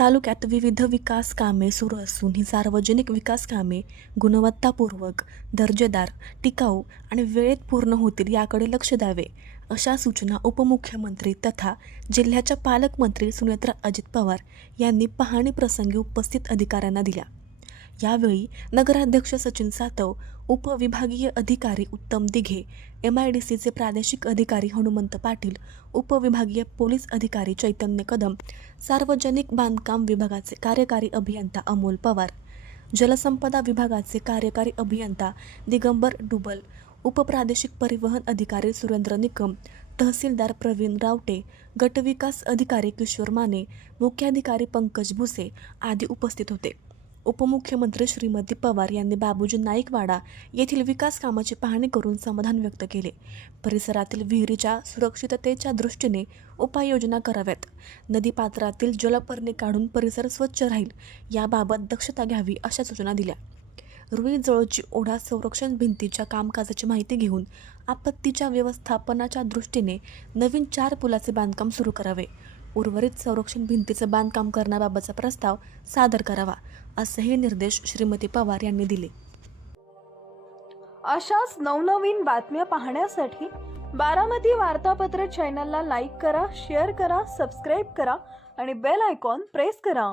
तालुक्यात विविध विकास कामे सुरू असून ही सार्वजनिक विकास कामे गुणवत्तापूर्वक, दर्जेदार, टिकाऊ आणि वेळेत पूर्ण होतील याकडे लक्ष द्यावे, अशा सूचना उपमुख्यमंत्री तथा जिल्ह्याच्या पालकमंत्री सुनेत्रा अजित पवार यांनी पाहणी प्रसंगी उपस्थित अधिकाऱ्यांना दिल्या। यावेळी नगराध्यक्ष सचिन सातव, उपविभागीय अधिकारी उत्तम दिघे, MIDCचे प्रादेशिक अधिकारी हनुमंत पाटील, उपविभागीय पोलीस अधिकारी चैतन्य कदम, सार्वजनिक बांधकाम विभागाचे कार्यकारी अभियंता अमोल पवार, जलसंपदा विभागाचे कार्यकारी अभियंता दिगंबर डुबल, उपप्रादेशिक परिवहन अधिकारी सुरेंद्र निकम, तहसीलदार प्रवीण रावटे, गटविकास अधिकारी किशोर माने, मुख्याधिकारी पंकज भुसे आदी उपस्थित होते। उपमुख्यमंत्री श्रीमती पवार यांनी बाबूजी नाईकवाडा येथील विकास कामाची पाहणी करून समाधान व्यक्त केले। परिसरातील विहिरीच्या सुरक्षिततेच्या दृष्टीने उपाययोजना कराव्यात। नदीपात्रातील जलपर्णी काढून परिसर स्वच्छ राहील याबाबत दक्षता घ्यावी अशा सूचना दिल्या। रुई जवळची ओढा संरक्षण भिंतीच्या कामकाजाची माहिती घेऊन आपत्तीच्या व्यवस्थापनाच्या दृष्टीने नवीन 4 पुलाचे बांधकाम सुरू करावे। उर्वरित संरक्षण भिंतीचं बांधकाम करण्याबाबतचा प्रस्ताव सादर करावा, असेही निर्देश श्रीमती पवार यांनी दिले। अशाच नवनवीन बातम्या पाहण्यासाठी बारामती वार्तापत्र चॅनलला लाईक करा, शेअर करा, सबस्क्राईब करा आणि बेल आयकॉन प्रेस करा।